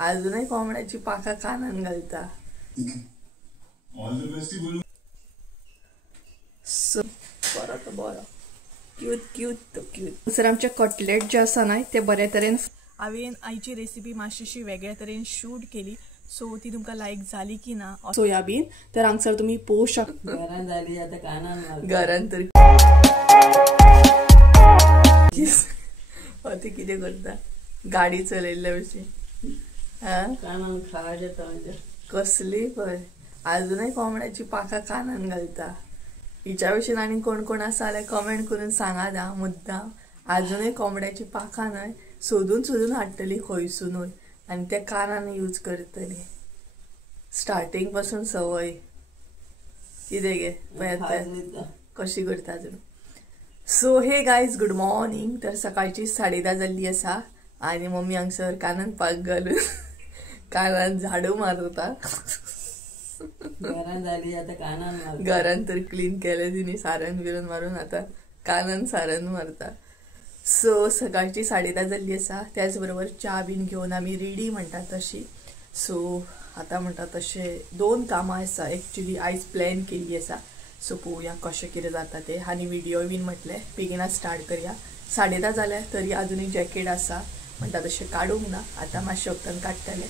अजूनही कोंबड्याची पाखा कानान घालता. ऑल द बेस्ट बोलू. परत बरं क्यूट क्यूट क्यूट. सर आमचे कटलेट जे आसा ना ते बरे तरेन हांवें आईची रेसिपी मातशीशी वेगळ्या तरेन शूट केली. सो ती तुमकां लायक जाली की ना सोयाबीन तर हांगसर तुमी पळोवंक शकता. घरान जाली आता कानान घरान तर ती कितें करता गाडी चलयल्ल्या भशेन. कानान खाज येता कसली पळय अजूनही कोंबड्याची पाखा कानान घालता. हिच्या भशेन आनी कोण कोण आसा जाल्यार कमेंट करून सांगात. मुद्दाम अजूनही कोंबड्याची पाखा न्हय सोदून सोदून हाडटली खंयसूनय आनी ते कानान यूज करतली. स्टार्टिंग पासून सवय कितें गे पळय कशी करता अजून. So hey guys good morning. तर सकाळची 10:30 जाल्ली आसा आनी मम्मी हांगसर कानान पाक घालून कानान झाडू मारता. घरान जाली आता कानान घरान तर क्लीन केले तिने सारण बिरण मारून आता कानान सारण मारता. सो सकाळची 10:30 जाल्ली आसा. त्याच बरोबर च्या बीन घेवन आमी रेडी म्हणटा तशी. सो आता म्हणटा तशे 2 कामां आसा एक्चुअली आयज प्लॅन केल्ली आसा. सो पळोवया कशें कितें जाता ते. आनी व्हिडिओ बीन म्हटलें बेगिना स्टार्ट करया. 10:30 जाल्यार तरी अजूनय जॅकेट आसा म्हणटा तशें काडूंक ना. आतां मातशें वक्तान काडटलें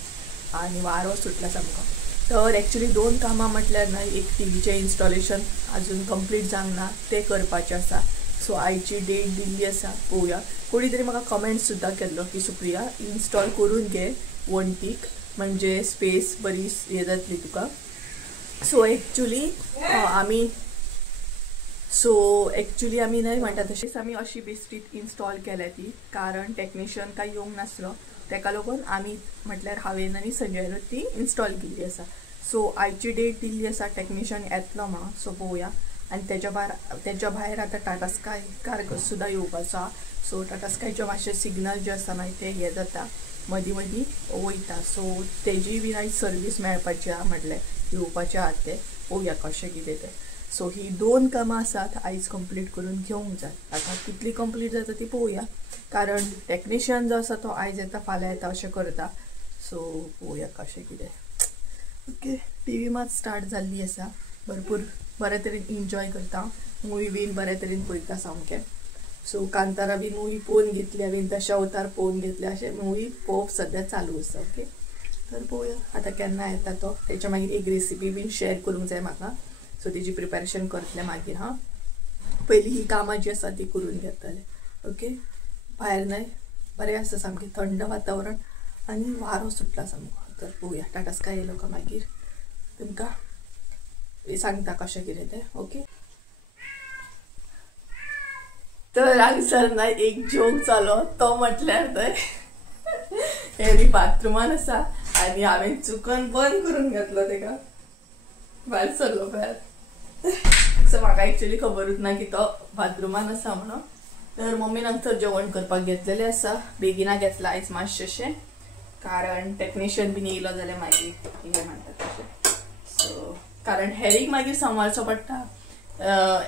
आनी वारो सुटला सामको. तर एक्चुअली 2 कामां म्हटल्यार ना एक टीव्हीचें इन्स्टॉलेशन अजून कंप्लीट जावंक ना ते करपाचें आसा. सो आयची डेट दिल्ली आसा पळोवया. कोणी तरी म्हाका कमेंट सुद्दां केल्लो की सुप्रिया इन्स्टॉल करून घे वणटीक म्हणजे स्पेस बरी हे जातली तुका. सो एक्चुअली आमी न्हय म्हणटा तशीच आमी अशी बेस्टीत इन्स्टॉल केल्या ती कारण टेक्निशियन काय येवंक नासलो तेका लागून आमी म्हटल्यार हांवें आनी संजयन ती इन्स्टॉल केल्ली आसा. सो आयची डेट दिल्ली आसा टेक्निशियन येतलो म्हणून. सो पळोवया. आनी तेच्या भायर आतां टाटा स्काय कार्गो सुद्दां येवपाचो आसा. सो टाटा स्कायचे मातशें सिग्नल जे आसा न्हय ते हे जाता मदीं मदीं वयता. सो तेजी बी आयज सर्वीस मेळपाची आहा म्हटलें येवपाचें आहा ते पळोवया कशें कितें तें. सो ही 2 कामां आसात आयज कंप्लीट करून घेवंक जाय. आतां कितली कंप्लीट जाता ती पळोवया कारण टेक्निशियन जो आसा तो आयज येता फाल्यां येता अशें करता. सो पळोवया कशें कितें. ओके टीव्ही मात स्टार्ट जाल्ली आसा. भरपूर बरे तरेन एन्जॉय करता. मुवी बीन बरे तरेन पळयता सामकें. सो कांतारा बी मुवी पळोवन घेतली हांवें. दशावतार पळोवन घेतले अशें मुवी पळोवप सद्या चालू आसा. ओके तर पळोवया आतां केन्ना येता तो. तेच्या मागीर एक रेसिपी बीन शेअर करूंक जाय म्हाका. सो तेजी प्रिपॅरेशन करतलें मागीर. पयलीं ही कामां जी आसा ती करून घेतले. ओके भायर न्हय बरें आसा सामकें थंड वातावरण आनी वारो सुटला सामको. तर पळोवया टाटा स्काय येयलो काय मागीर तुमकां सांगता कशें कितें तें. ओके तर हांगसर न्हय एक जोक जालो तो म्हटल्यार न्हय हेरी बाथरुमान आसा आनी हांवें चुकून बंद करून घेतलो तेका भायर सरलो भायर. सो म्हाका एक्चुअली खबरूच ना की तो बाथरुमान आसा म्हणून. तर मम्मीन हांगसर जेवण करपाक घेतलेलें आसा. बेगिना घेतला आयज मातशेंशें कारण टेक्निशियन बीन येयलो जाल्यार मागीर कितें म्हणटा तशें. सो कारण हेरीक मागीर सांबाळचो पडटा.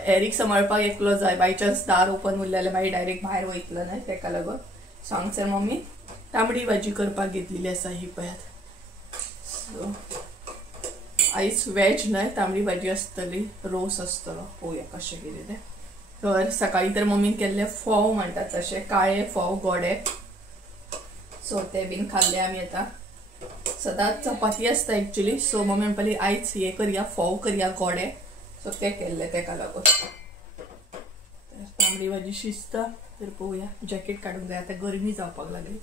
हेरीक सांबाळपाक एकलो जाय. बाय चान्स दार ओपन उरलें जाल्यार मागीर डायरेक्ट भायर वयतलो न्हय तेका लागून. सो हांगसर मम्मी तांबडी भाजी करपाक घेतलेली आसा ही पळयात. सो आयज वेज न्हय तांबडी भाजी आसतली रोस आसतलो. पळोवया कशें कितें तें. तर सकाळी तर मम्मीन केल्ले फोव म्हणटात तशें काळे फोव गोडे. सो ते बीन खाल्ले आमी. आतां सदांच चपाती आसता एक्चुअली. सो मम्मी म्हणपाली आयज हे करया फोव करया गोडे. सो ते केल्ले तेका लागून. तांबडी भाजी शिजता. तर पळोवया जॅकेट काडूंक जाय आतां गरमी जावपाक लागली.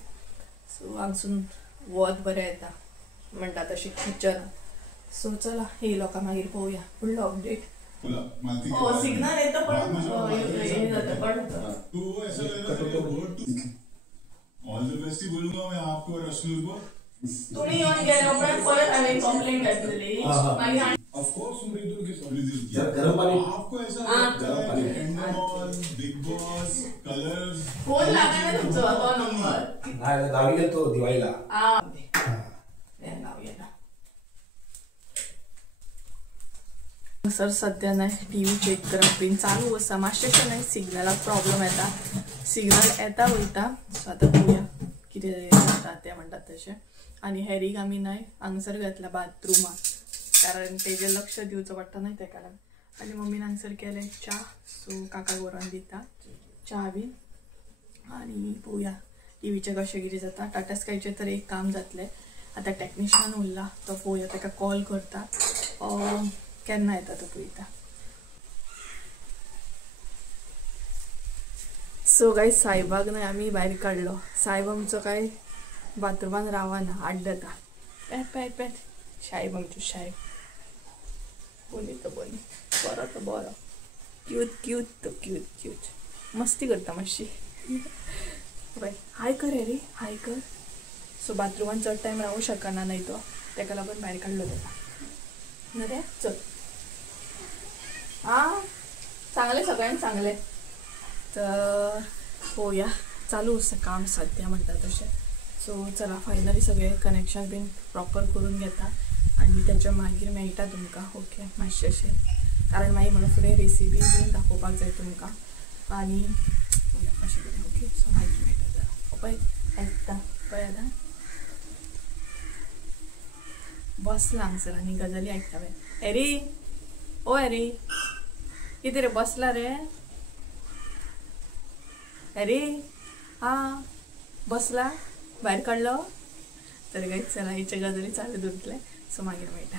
सो हांगसून वत बरें येता म्हणटा तशें किचन. सो चला येयलो काय मागीर पळोवया फुडलो अपडेट. सिग्नल येता पण ऑल द बेस्ट बोलूंगा मैं आपको और रसूल को. तुम्ही येऊन गेल्यावर परत हांवें कंप्लेंट घातलेली मागीर ऑफ कोर्स समृद्धूर की समृद्धि गरम पानी आपको ऐसा लगता है कि एंडमॉल बिग बॉस कलर्स फोन लागला ना तुमचा तो नंबर. नाही गावी गेलतो दिवाळीला. सर सध्या नाही टीव्ही चेक करप बीन चालू आसा. मातशेंशें नाही सिग्नलाक प्रॉब्लेम येता. सिग्नल येता वयता. सो आतां पळोवया कितें जाता तें म्हणटात तशें. आणि हॅरीक आमी न्हय हांगसर घातला बाथरुमात कारण तेजे लक्ष दिवचं पडटा न्हय तेका लागून. आणि मम्मीन हांगसर केले च्या. सो काका व्हरून दिता च्या बीन. आणि पळोवया टीव्हीचे कशें कितें जाता. टाटा स्कायचे तर एक काम जातलें. आता टेक्निशियन उरला तो पळोवया ताका कॉल करता केन्ना येता तो पळयता. सो गायज साहेबाक न्हय आमी भायर काडलो. साहेब आमचो काय बाथरुमान रावना आड्डता. पॅट पॅट पॅट साहेब आमचो साहेब बोली तो बोली बरो तो बरो क्यूट क्यूट तो क्यूट क्यूट मस्ती करता मातशी. बाय हाय कर रे हाय कर. सो बाथरुमान चड टायम रावू शकना न्हय तो तेका लागून भायर काडलो तेका. ना रे चल हां सांगलें सगळ्यांक सांगलें. तर पळोवया चालू आसा काम सद्या म्हणटा तशें. सो चला फायनली सगळे कनेक्शन बीन प्रॉपर करून घेता आणि त्याच्या मागीर मेळटा तुमकां. ओके मातशें अशें कारण मागीर म्हाका फुडें रेसिपी बीन दाखोवपाक जाय तुमकां आनी कशें करून. ओके सो मागीर मेळटा जरा पळय येता पळय आतां बसला हांगसर आनी गजाली आयकता पळय. हॅरी ओ हॅरी कितें रे बसला रे हॅरी. हां बसला भायर काडलो. तर गायज चला हेचे गजाली चालू दवरतले. सो मागीर मेळटा.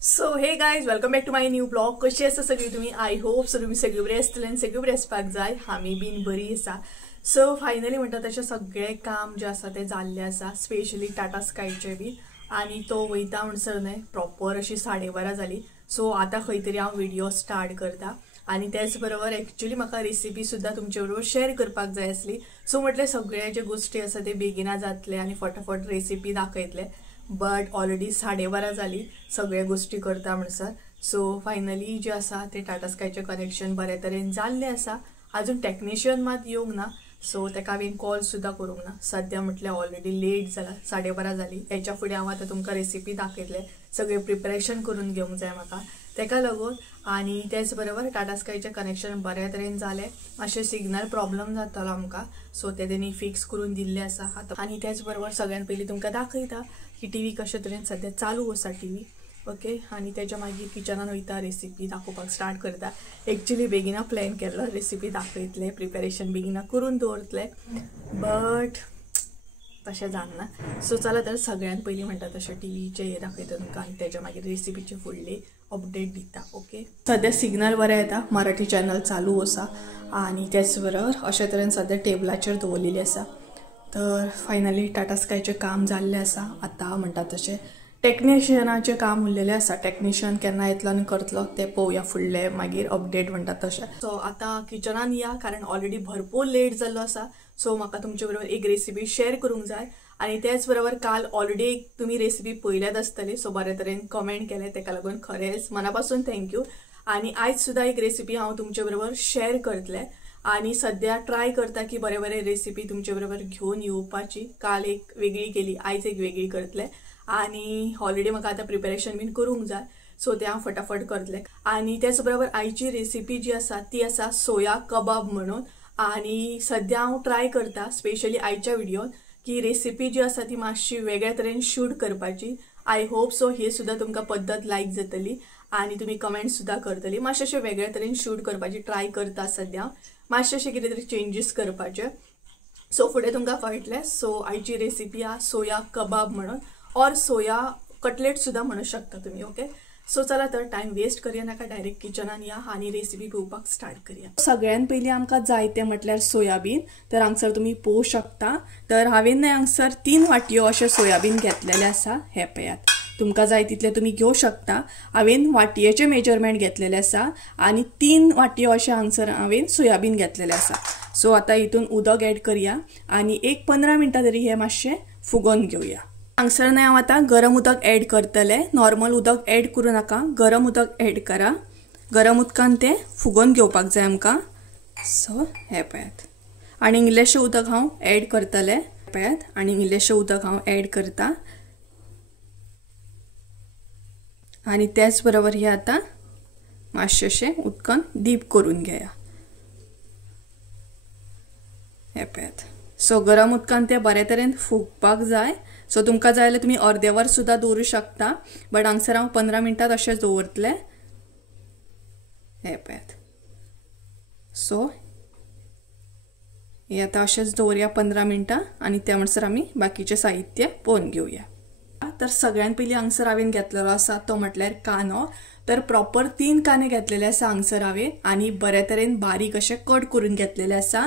So hey guys welcome back to my new blog. कशी आसा सगळी तुमी. आय होप सो तुमी सगळी बरी आसतली आनी सगळी बरी आसपाक जाय. आमी बीन बरी आसा. सो फायनली म्हणटा तशें सगळें काम जें आसा तें जाल्लें आसा स्पेशली टाटा स्कायचें बी. आनी तो वयता म्हणसर न्हय प्रॉपर अशी 12:30 जाली. सो आतां खंय तरी हांव व्हिडिओ स्टार्ट करता. आणि त्याच बरोबर एक्चुअली म्हाका रेसिपी सुद्धा तुमचे बरोबर शेअर करपाक जाय आसली. सो म्हटलें सगळे जे गोष्टी आसा ते बेगिना जातले आनी फटाफट रेसिपी दाखयतले. बट ऑलरेडी 12:30 जाली सगळे गोष्टी करता म्हणसर. सो फायनली जे आसा ते टाटा स्कायचे कनेक्शन बरे तरेन जाल्ले आसा. अजून टेक्निशियन मात येवंक ना. सो ताका हांवें कॉल सुद्धा करूंक ना सद्या. म्हटल्यार ऑलरेडी लेट जाला 12:30 जाली. हेच्या फुडें हांव आतां तुमकां रेसिपी दाखयतले. सगळे प्रिपरेशन करून घेवंक जाय म्हाका तेका लागून. आणि त्याच बरोबर टाटा स्कायचे कनेक्शन बऱ्या तरेन जालें. अशें सिग्नल प्रॉब्लम जातालो आमकां सो ते तेणी फिक्स करून दिल्ले आसा आतां. आणि त्याच बरोबर सगळ्यान पयलीं तुमकां दाखयता की टीव्ही कशे तरेन सद्या चालू आसा टीव्ही. ओके आणि त्याच्या मागीर किचनान वयता रेसिपी दाखोवपाक स्टार्ट करता. एक्चुअली बेगिना प्लॅन केल्लो रेसिपी दाखयतले प्रिपेरेशन बेगिना करून दवरतले बट तशें जावना. सो चला तर सगळ्यान पयलीं म्हणटा तशें टीव्हीचे हे दाखयता तुमकां आनी तेच्या मागीर रेसिपीचे फुडली अपडेट दिता. ओके सद्या सिग्नल बरें येता. मराठी चॅनल चालू आसा आनी त्याच बरोबर अशे तरेन सद्या टेबलाचेर दवरलेली आसा. तर फायनली टाटा स्कायचें काम जाल्लें आसा. आतां म्हणटा तशें टेक्निशियनाचें काम उरलेलें आसा. टेक्निशियन केन्ना येतलो आनी करतलो ते पळोवया फुडले मागीर अपडेट म्हणटा तशें. सो आतां किचनान या कारण ऑलरेडी भरपूर लेट जाल्लो आसा. सो म्हाका तुमचे बरोबर एक रेसिपी शेअर करूंक जाय. आणि त्याच बरोबर काल ऑलरेडी एक तुम्ही रेसिपी पळयल्यात आसतली सो बरे तरेन कमेंट केले तेका लागून खरेंच मनापासून थँक्यू. आणि आयज सुद्धा एक रेसिपी हांव तुमचे बरोबर शेअर करतले आणि सध्या ट्राय करता की बरे बरे रेसिपी तुमचे बरोबर घेऊन येवपाची. काल एक वेगळी केली आयज एक वेगळी करतले आणि ऑलरेडी म्हाका आतां प्रिपेरेशन बीन करूंक जाय सो ते हांव फटाफट करतले. आणि त्याच बरोबर आयची रेसिपी जी आसा ती आसा सोया कबाब म्हणून. आणि सध्या हांव ट्राय करता स्पेशली आयच्या व्हिडिओन की रेसिपी जी आसा ती मातशी वेगळ्या तरेन शूट करपाची. आय होप सो ही सुद्धा तुमकां पद्दत लायक जातली आणि तुम्ही कमेंट सुद्धा करतली. मातशें अशें वेगळ्या तरेन शूट करपाची ट्राय करता सध्या. मातशें अशें कितें तरी चेंजीस करपाचे सो फुडें तुमकां कळटलें. सो आयची रेसिपी आहा सोया कबाब म्हणून और सोया कटलेट सुद्धा म्हणू शकता तुम्ही. ओके सो चला तर टाइम वेस्ट करूया नाका डायरेक्ट किचनान या आणि रेसिपी पळोवपाक स्टार्ट करूया. सगळ्यान पयलीं आमकां जाय तें म्हटल्यार सोयाबीन. तर हांगसर तुमी पळोवंक शकता. तर हांवें हांगसर 3 वाटयो अशें सोयाबीन घेतलेले आसा. हे पळयात तुमकां जाय तितले तुमी घेवं शकता. हांवें वाटयेचें मेजरमेंट घेतलेलें आसा आनी 3 वाटयो अशें हांगसर हांवें सोयाबीन घेतलेलें आसा. सो आतां हितून उदक ऍड करया आनी एक 15 मिनटां तरी हे मातशें फुगोवन घेवया. हांगसर न्हय हांव आतां गरम उदक ऍड करतले. नॉर्मल उदक ऍड करूं नाका गरम उदक ऍड करा. गरम उदकान तें फुगोवन घेवपाक जाय आमकां. सो हे पळयात आनी इल्लेशें उदक हांव ऍड करतलें. पळयात आनी इल्लेशें उदक हांव ऍड करता आनी त्याच बरोबर हे आतां मातशें अशें उदकान डीप करून घेया. हे पळयात सो गरम उदकान तें बरे तरेन फुगपाक जाय. सो तुमकां जाय जाल्यार तुमी अर्दे वर सुद्दां दवरूं शकता, बट हांगसर हांव 15 मिनटात अशेंच दवरतलें. हे पळयात. सो हे आता अशेंच दवरया 15 मिनटां आनी त्या म्हणसर आमी बाकीचें साहित्य पळोवन घेवया. तर सगळ्यात पयलीं हांगसर हांवें घेतलेलो आसा तो म्हटल्यार कांदो. तर प्रॉपर 3 कांदे घेतलेले आसा हांगसर हांवें आनी बऱ्या तरेन बारीक अशें कट करून घेतलेले आसा.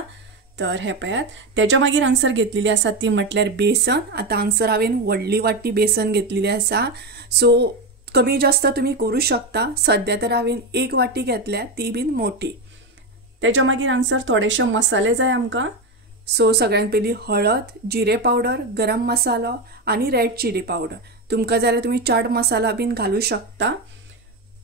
तर हे पळयात. तेच्या मागीर हांगसर घेतलेली आसा ती म्हटल्यार बेसन. आतां हांगसर हांवें व्हडली वाटी बेसन घेतलेली आसा. सो कमी जास्त तुम्ही करू शकता. सध्या तर हांवें 1 वाटी घेतल्या, ती बीन मोठी. तेच्या मागीर हांगसर थोडेशे मसाले जाय आमकां. सो सगळ्यात पयलीं हळद, जिरे पावडर, गरम मसालो आनी रेड चिली पावडर. तुमकां जाल्यार तुम्ही चाट मसाला बीन घालू शकता.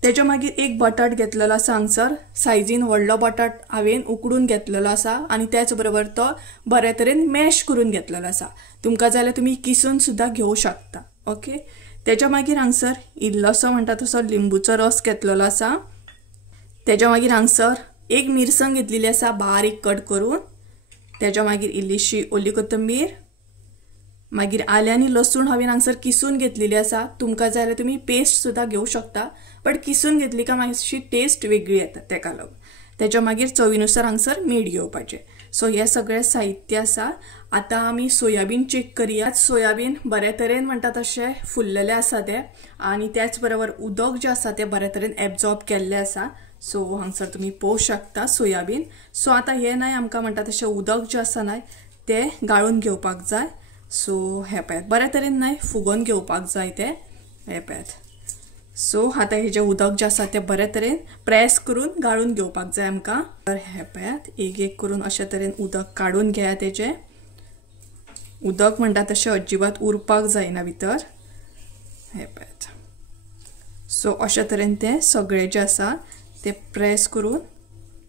तेच्या मागीर 1 बटाट घेतलेलो आसा हांगसर. सायजीन व्हडलो बटाट हांवें उकडून घेतलेलो आसा आनी त्याच बरोबर तो बऱ्या तरेन मॅश करून घेतलेलो आसा. तुमकां जाल्यार तुम्ही किसून सुद्दां घेवं शकता. ओके. तेच्या मागीर हांगसर इल्लोसो म्हणटा तसो लिंबूचो रस घेतलेलो आसा. तेच्या मागीर हांगसर 1 मिरसांग घेतलेली आसा बारीक कट करून. तेच्या मागीर इल्लीशी ओली कोथंबीर, मागीर आले आनी लसूण हांवें हांगसर किसून घेतलेली आसा. तुमकां जाय जाल्यार तुम्ही पेस्ट सुद्दां घेवं शकता, बट किसून घेतली काय मातशी टेस्ट वेगळी येता तेका लागून. तेच्या मागीर चवीनुसार हांगसर मीठ घेवपाचें. सो हे सगळे साहित्य आसा. आता आमी सोयाबीन चेक करूया. सोयाबीन बऱ्या तरेन म्हणटा तशें फुल्लेले आसा ते आनी त्याच बरोबर उदक जे आसा ते बऱ्या तरेन एब्जॉर्ब केल्ले आसा. सो हांगसर तुम्ही पळोवं शकता सोयाबीन. सो आता हे नाही आमकां म्हणटा तशें उदक जे आसा न्हय ते गाळून घेवपाक जाय. सो हे पळयात बऱ्या तरेन न्हय फुगोवन घेवपाक जाय ते. हे पळयात. सो आता हे जे उदक जे आसा ते बऱ्या तरेन प्रेस करून गाळून घेवपाक जाय आमकां. तर हे पळयात एक करून अशे तरेन उदक काढून घेया. तेजे उदक म्हणटा तशें अजिबात उरपाक जायना भितर. हे पळयात. सो अशे तरेन ते सगळे जे आसा ते प्रेस करून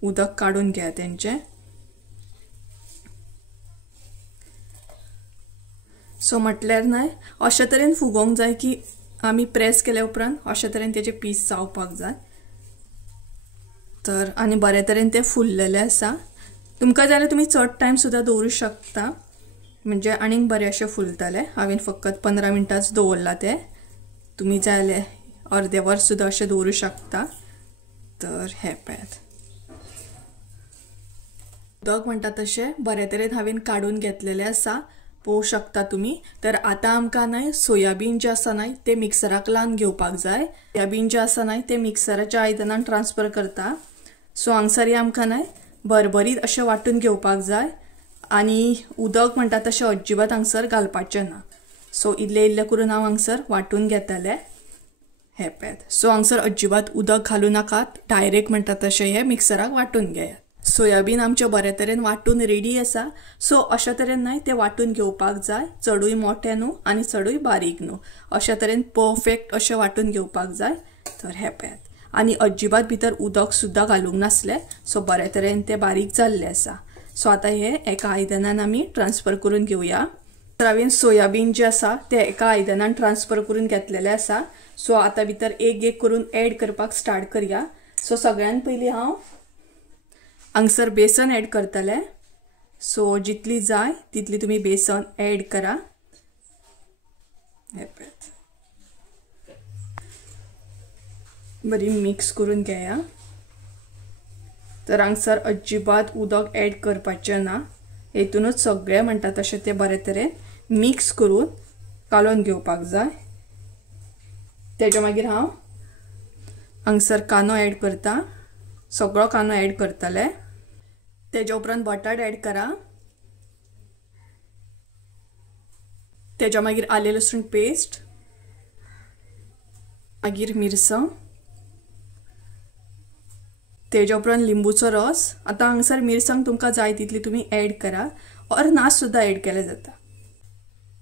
उदक काढून घ्या तेंचे. सो म्हटल्यार न्हय अशे तरेन फुगोवंक जाय की आमी प्रेस केल्या उपरांत अशे तरेन तेजे पीस जावपाक जाय. तर आनी बऱ्या तरेन ते फुल्लेले आसा. तुमकां जाल्यार तुमी चड टायम सुद्दां दवरूं शकता, म्हणजे आनीक बरें अशें फुलतले. हांवें फकत 15 मिनटांच दवरला ते. तुमी जाय जाल्यार अर्दे वर सुद्दां अशें दवरूं शकता. तर हे पळयात. उदक म्हणटा तशें बऱ्या तरेन हांवें काढून घेतलेले आसा. पळोवं शकता तुम्ही. तर आता आमकां न्हय सोयाबीन जे आसा न्हय ते मिक्सराक लावन घेवपाक जाय. सोयाबीन जे आसा न्हय ते मिक्सराच्या आयदनान ट्रान्सफर करता. सो हांगसर आमकां न्हय भरभरीत अशें वाटून घेवपाक जाय आनी उदक म्हणटा तशें अजिबात हांगसर घालपाचें ना. सो इल्ले इल्ले करून हांव हांगसर वाटून घेतले. हे पळयात. सो हांगसर अजिबात उदक घालू नाकात, डायरेक्ट म्हणटा तशें हे मिक्सराक वाटून घेयात. सोयाबीन आमचे बऱ्या तरेन वाटून रेडी आसा. सो अशा तरेन न्हय ते वाटून घेवपाक जाय. चडूय मोठे न्हू आनी चडूय बारीक न्हू, अशा तरेन परफेक्ट अशें वाटून घेवपाक जाय. तर हे पळयात. आनी अजिबात भितर उदक सुद्दां घालूंक नासले. सो बऱ्या तरेन ते बारीक जाल्ले आसा. सो आता हे एका आयदनान आमी ट्रान्सफर करून घेवया. तर हांवें सोयाबीन जे आसा ते एका आयदनान ट्रान्सफर करून घेतलेले आसा. सो आता भितर एक करून ऍड करपाक स्टार्ट करूया. सो सगळ्यात पयलीं हांव हांगसर बेसन ऍड करतले. सो जितली जाय तितली तुम्ही बेसन ऍड करा. हे पळयात. बरी मिक्स करून घेया. तर हांगसर अजिबात उदक ऍड करपाचें ना. हेतूनच सगळे म्हणटा तशें ते बरे तरेन मिक्स करून कालोवन घेवपाक जाय. तेच्या मागीर हांव हांगसर कांदो ऍड करता. सगळो कांदो ऍड करतले. तेच्या उपरांत बटाट ऍड करा. तेच्या मागीर आले लसूण पेस्ट, मागीर मिरसांग, तेच्या उपरांत लिंबूचो रस. आता हांगसर मिरसांग तुमकां जाय तितली तुम्ही ऍड करा और नाश सुद्दां ऍड केले जाता.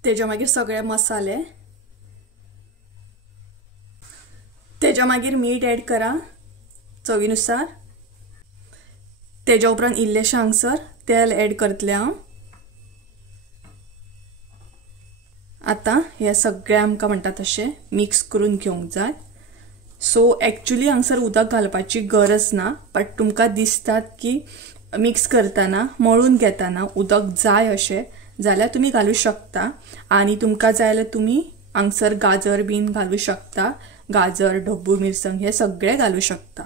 तेच्या मागीर सगळे मसाले. तेच्या मागीर मीठ ऍड करा चवीनुसार. तेच्या उपरांत इल्लेशें हांगसर तेल ऍड करतले हांव. आता हे सगळे आमकां म्हणटा तशें मिक्स करून घेवंक जाय. सो एक्चुअली हांगसर उदक घालपाची गरज ना, बट तुमकां दिसतात की मिक्स करतना मळून घेतना उदक जाय अशें जाल्यार तुमी घालू शकता आणि तुमकां जाय जाल्यार तुमी हांगसर गाजर बीन घालू शकता, गाजर, ढब्बू मिरसांग हे सगळे घालू शकता.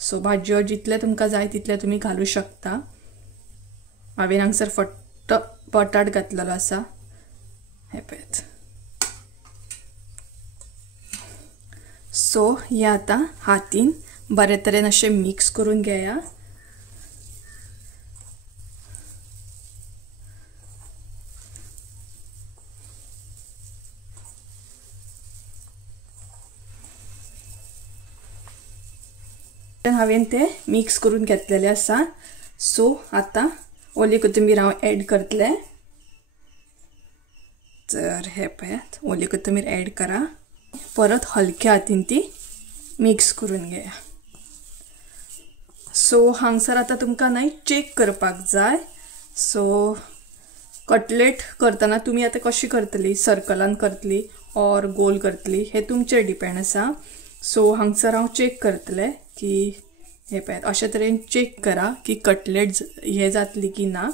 सो भाजयो जितले तुमकां जाय तितले तुमी घालू शकता. हांवें हांगसर फट्ट बटाट घातलेलो आसा, हे पळयात. सो हे आतां हातीन बरे तरेन अशें मिक्स करून घेया. हांवें ते मिक्स करून घेतलेले आसा. सो आतां ओली कोथिंबीर हांव ॲड करतले. तर हे पळयात, ओली कोथिंबीर ॲड करा. परत हलक्या हातीन ती मिक्स करून घेया. सो हांगसर आतां तुमकां न्हय चेक करपाक जाय. सो कटलेट करतना तुमी आतां कशी करतली, सर्कलान करतली ऑर गोल करतली हे तुमचेर डिपेंड आसा. सो हांगसर हांव चेक करतले की हे पळयात अशे तरेन चेक करा की कटलेट हे जातली की ना.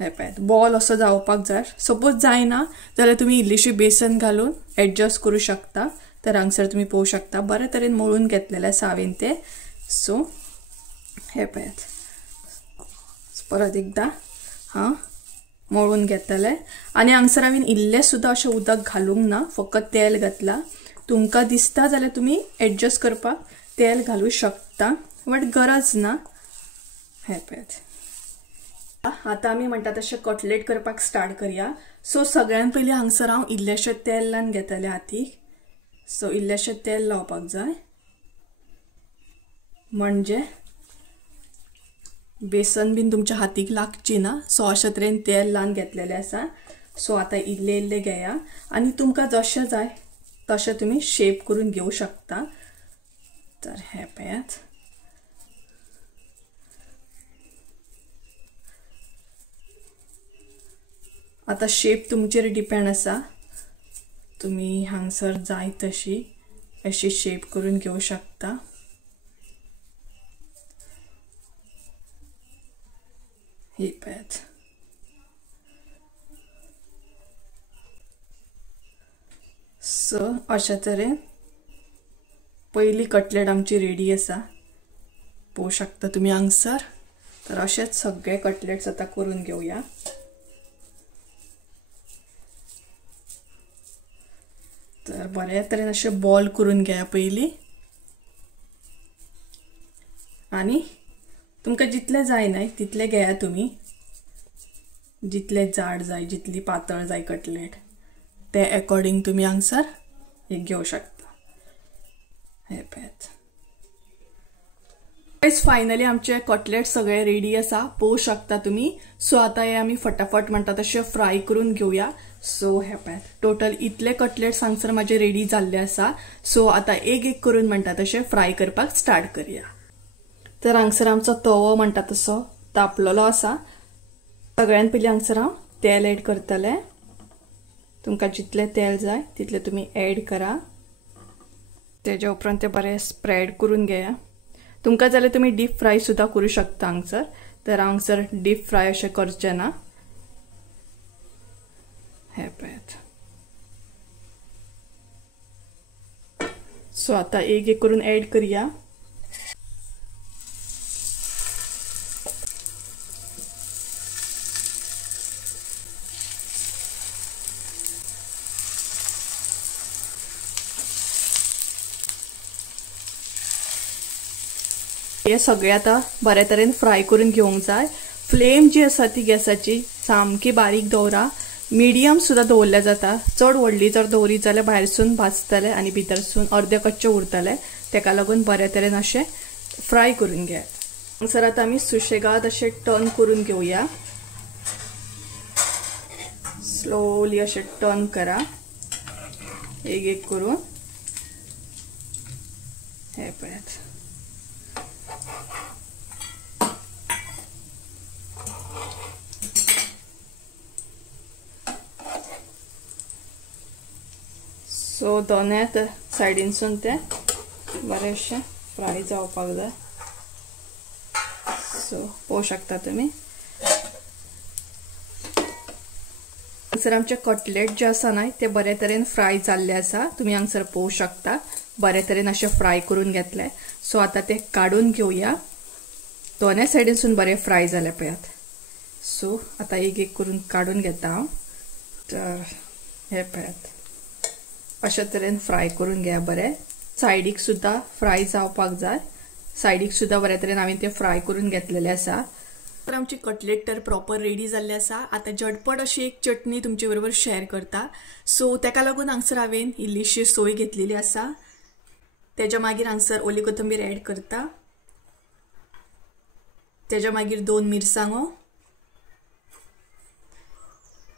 हे पळयात बॉल असो जावपाक जाय. सपोज जायना जाल्यार तुमी इल्लीशी बेसन घालून एडजस्ट करू शकता. तर हांगसर तुमी पळोवंक शकता बरे तरेन मळून घेतलेले आसा हांवें ते. सो हे पळयात परत एकदा हां मळून घेतले. आनी हांगसर हांवें इल्लें सुद्दां अशें उदक घालूंक ना, फकत तेल घातला. तुमकां दिसता जाल्यार तुमी एडजस्ट करपाक तेल घालू शकता, बट गरज ना. हे पळयात आतां आमी म्हणटा तशें कटलेट करपाक स्टार्ट करया. सो सगळ्यान पयलीं हांगसर हांव इल्लेशें तेल लावन घेतलें हातीक. सो इल्लेशें तेल लावपाक जाय म्हणजे बेसन बीन तुमच्या हातीक लागची ना. सो अशे तरेन तेल लावन घेतलेलें आसा. सो आतां इल्लें इल्लें घेया आनी तुमकां जशें जाय तशें तुमी शेप करून घेवं शकता. तर हे पळयात आतां शेप तुमचेर डिपेंड आसा. तुमी हांगसर जाय तशी अशी शेप करून घेवं शकता. हे पळयात सो अशा तरेन पयली कटलेट आमची रेडी आसा, पळोवंक शकता तुमी हांगसर. तर अशेच सगळे कटलेट्स आतां करून घेवया. तर बऱ्या तरेन अशे बॉल करून घेया पयली. आनी तुमकां जितले जाय न्हय तितले घेया तुमी. जितले जाड जाय, जितली पातळ जाय कटलेट ते अकॉर्डिंग तुमी हांगसर हे घेवं शकता. हे पळयात फायनली आमचे कटलेट सगळे रेडी आसा, पळोवंक शकता तुमी. सो आतां हे आमी फटाफट म्हणटा तशें फ्राय करून घेवया. सो हे पळयात टोटल इतले कटलेट्स हांगसर म्हाजे रेडी जाल्ले आसा. सो आतां एक एक करून म्हणटा तशें फ्राय करपाक स्टार्ट करया. तर हांगसर आमचो तवो म्हणटा तसो तापलेलो आसा. सगळ्यान पयलीं हांगसर हांव तेल ॲड करतलें. तुमकां जितले तेल जाय तितले तुमी ॲड करा. तेज्या उपरांत ते बरें स्प्रेड करून घेया. तुमकां जाल्यार तुमी डीप फ्राय सुद्दां करूं शकता हांगसर. तर हांगसर डीप फ्राय अशें करचें ना. हे पळयात सो आतां एक एक करून ॲड करया. हे सगळे आता बऱ्या तरेन फ्राय करून घेवंक जाय. फ्लेम जी आसा ती गॅसाची सामकी बारीक दवरा. मिडियम सुद्दां दवरल्यार जाता. चड व्हडली जर दवरीत जाल्यार भायरसून भाजतले आनी भितरसून अर्दे कच्चे उरतले. तेका लागून बऱ्या तरेन अशें फ्राय करून घेया. हांगसर आतां आमी सुशेगाद अशें टर्न करून घेवया. स्लोली अशें टर्न करा एक एक करून. हे पळयात सो दोनूय सायडीनसून ते बरेंशें फ्राय जावपाक जाय. सो पळोवंक शकता तुमी. हांगसर आमचे कटलेट जे आसा न्हय ते बरे तरेन फ्राय जाल्ले आसा. तुम्ही हांगसर पळोवं शकता बरे तरेन असे फ्राय करून घेतले. सो आता ते काढून घेऊया. दोन्ही सायडीनसून बरे फ्राय जाले पळयात. सो आता एक एक करून काढून घेता हांव. तर हे पळयात अशा तरेन फ्राय करून घ्या. बरे सायडीक सुद्धा फ्राय जावपाक जाय. सायडीक सुद्धा बरे तरेन हांवें ते फ्राय करून घेतलेले आसा. तर आमची कटलेट तर प्रॉपर रेडी जाल्ली आसा. आता झटपट अशी एक चटणी तुमचे बरोबर शेअर करता. सो तेका लागून हांगसर हांवें इल्लीशी सोय घेतलेली आसा. तेच्या मागीर हांगसर ओली कोथंबीर ऍड करता. तेच्या मागीर 2 मिरसांगो.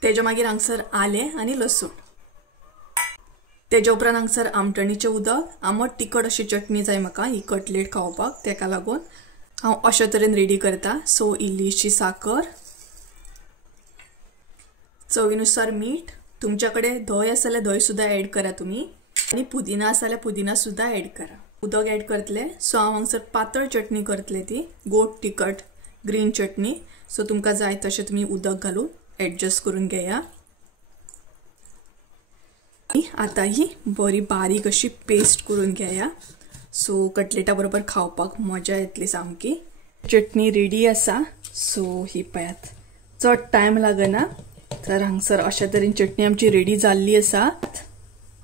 तेच्या मागीर हांगसर आलें आनी लसूण. तेच्या उपरांत हांगसर आमटणीचें उदक. आमट तिखट अशी चटणी जाय म्हाका ही कटलेट खावपाक. तेका लागून हांव अशा तरेन रेडी करता. सो इल्लीशी साखर, चवीनुसार मीठ. तुमच्याकडे धंय आसा जाल्यार धंय सुद्धा ऍड करा तुम्ही. आणि पुदिना आसा जाल्यार पुदिना सुद्धा ऍड करा. उदक ऍड करतले. सो हांव हांगसर पातळ चटणी करतले ती गोड तिखट ग्रीन चटणी. सो तुमकां जाय तशें तुम्ही उदक घालून ऍडजस्ट करून घेया. आता ही बरी बारीक अशी पेस्ट करून घेया. सो कटलेटा बरोबर खावपाक मजा येतली सामकी. चटणी रेडी आसा. सो ही पळयात चड टायम लागना. तर हांगसर अशा तरेन चटणी आमची रेडी जाल्ली आसा.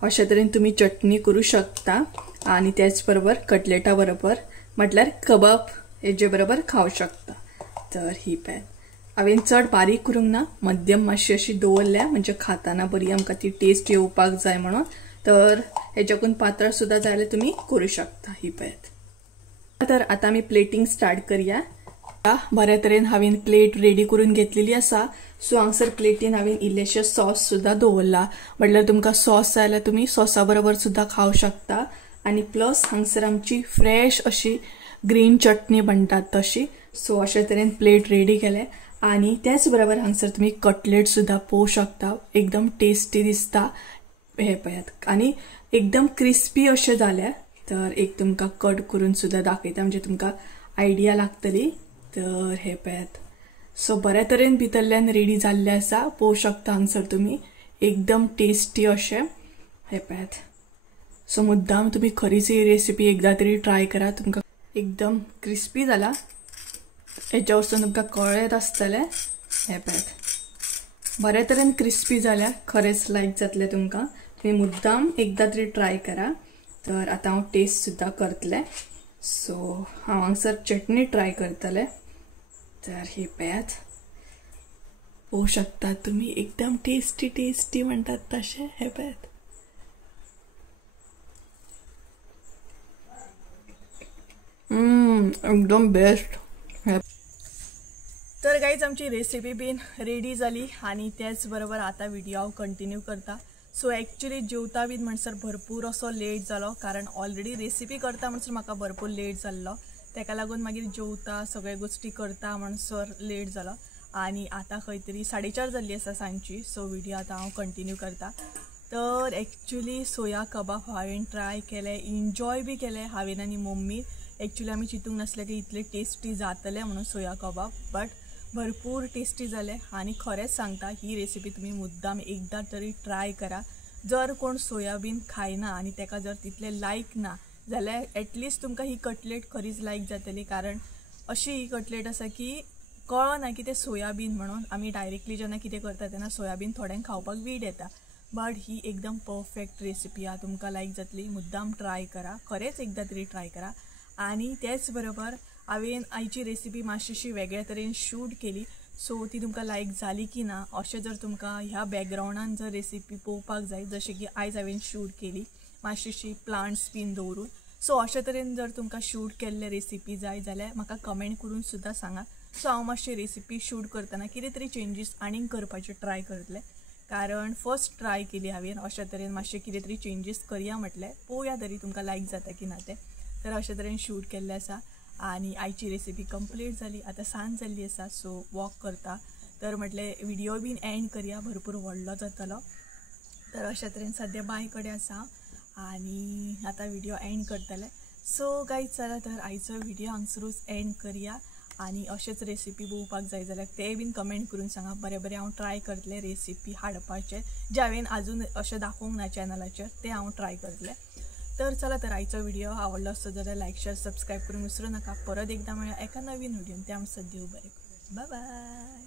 अशा तरेन तुम्ही चटणी करू शकता आणि त्याच बरोबर कटलेटा बरोबर म्हटल्यार कबाब हेजे बरोबर खाऊ शकता. तर ही पळयात हांवें चड बारीक करूंक ना, मध्यम मातशी अशी दवरल्या म्हणजे खाताना बरी आमकां ती टेस्ट येवपाक जाय म्हणून. तर हेच्याकून पातळ सुद्धा जाल्यार तुम्ही करू शकता. ही पळयात. तर आता आमी प्लेटिंग स्टार्ट करूया. बऱ्या तरेन हांवें प्लेट रेडी करून घेतलेली आसा. सो हांगसर प्लेटीन हांवें इल्लेशे सॉस सुद्धा दवरला. म्हटल्यार तुमकां सॉस जाय जाल्यार तुम्ही सॉसा बरोबर सुद्धा खाऊ शकता. आणि प्लस हांगसर आमची फ्रेश अशी ग्रीन चटणी बनतात तशी. सो अशा तरेन प्लेट रेडी केले. आणि त्याच बरोबर हांगसर तुम्ही कटलेट सुद्धा पळोवं शकता. एकदम टेस्टी दिसता. हे पळयात आणि एकदम क्रिस्पी अशें जाल्या. तर एक तुमकां कट करून सुद्धा दाखयता म्हणजे तुमकां आयडिया लागतली. तर हे पळयात. सो बऱ्या तरेन भितरल्यान रेडी जाल्ले आसा. पळोवं शकता हांगसर तुम्ही एकदम टेस्टी अशें. हे पळयात. सो मुद्दाम तुम्ही खरीच ही रेसिपी एकदा तरी ट्राय करा. तुमकां एकदम क्रिस्पी जाला. हेच्या वरसून तुमकां कळत आसतलें. हे पळयात बऱ्या तरेन क्रिस्पी जाल्या. खरेंच लायक जातले तुमकां. तुम्ही मुद्दाम एकदा तरी ट्राय करा. तर आता हांव टेस्ट सुद्धा करतले. सो हांव हांगसर चटणी ट्राय करतले. तर हे पळयात पळोवं शकता तुम्ही एकदम टेस्टी टेस्टी म्हणतात तशें. हे पळयात. एकदम बेस्ट. तर गाईज आमची रेसिपी बीन रेडी जाली आणि त्याच बरोबर आता व्हिडिओ कंटिन्यू करता. सो एक्चुअली जेवता बीन म्हणसर भरपूर असो लेट जालो कारण ऑलरेडी रेसिपी करता म्हणसर म्हाका भरपूर लेट जाल्लो. तेका लागून मागीर जेवता सगळे गोष्टी करता म्हणसर लेट जालो. आणि आता खंय तरी 4:30 जाल्ली आसा सांजची. सो व्हिडिओ आता हांव कंटिन्यू करता. तर एक्चुअली सोया कबाब हांवें ट्राय केले. एन्जॉय बी केले हांवें आनी मम्मी. एक्चुअली आमी चिंतूंक नासलें की इतले टेस्टी जातले म्हणून सोया कबाब. बट भरपूर टेस्टी जाले. आणि खरेंच सांगता ही रेसिपी तुम्ही मुद्दाम एकदा तरी ट्राय करा. जर कोण सोयाबीन खायना आणि तेका जर तितले लायक ना जाल्यार एटलिस्ट तुमकां ही कटलेट खरीच लायक जातली. कारण अशी ही कटलेट आसा की कळना की ते सोयाबीन म्हणून. आमी डायरेक्टली जेन्ना कितें करता तेन्ना सोयाबीन थोड्यांक खावपाक वीट येता. बट ही एकदम परफेक्ट रेसिपी हा. तुमकां लायक जातली. मुद्दाम ट्राय करा. खरेंच एकदा तरी ट्राय करा. आणि त्याच बरोबर हांवें आयची रेसिपी मातशीशी वेगळ्या तरेन शूट केली. सो ती तुमकां लायक जाली की ना अशें जर तुमकां ह्या बॅकग्रावंडान जर रेसिपी पळोवपाक जाय जशें की आयज हांवें शूट केली मातशीशी प्लांट्स बीन दवरून. सो अशे तरेन जर तुमकां शूट केल्ले रेसिपी जाय जाल्यार म्हाका कमेंट करून सुद्धा सांगा. सो हांव मातशी रेसिपी शूट करतना कितें तरी चेंजीस आनीक करपाचे ट्राय करतले. कारण फर्स्ट ट्राय केली हांवें अशा तरेन मातशें कितें तरी चेंजीस करया म्हटलें. पळोवया तरी तुमकां लायक जाता की ना तें. तर अशे तरेन शूट केल्लें आसा. आणि आयची रेसिपी कंप्लीट जाली. आता सांज जाल्ली आसा. सो वॉक करता. तर म्हटलें व्हिडिओ बीन एंड करया भरपूर व्हडलो जातलो. तर अशा तरेन सद्या बाय कडेन आसा आणि आता व्हिडिओ एंड करतले. सो गायज चला तर आयचो व्हिडिओ हांगसरूच एंड करया. आनी अशेच रेसिपी पळोवपाक जाय जाल्यार ते बीन कमेंट करून सांगा. बरें बरें हांव ट्राय करतलें रेसिपी हाडपाचें जे हांवें आजून अशें दाखोवंक ना चॅनलाचेर ते हांव ट्राय करतलें. तर चला तर आयचो व्हिडिओ आवडलो आसत जाल्यार लायक शेअर सबस्क्राईब करून विसरू नका. परत एकदा मेळया एका नवीन व्हिडिओन. त्या सद्या बरें बाय बाय.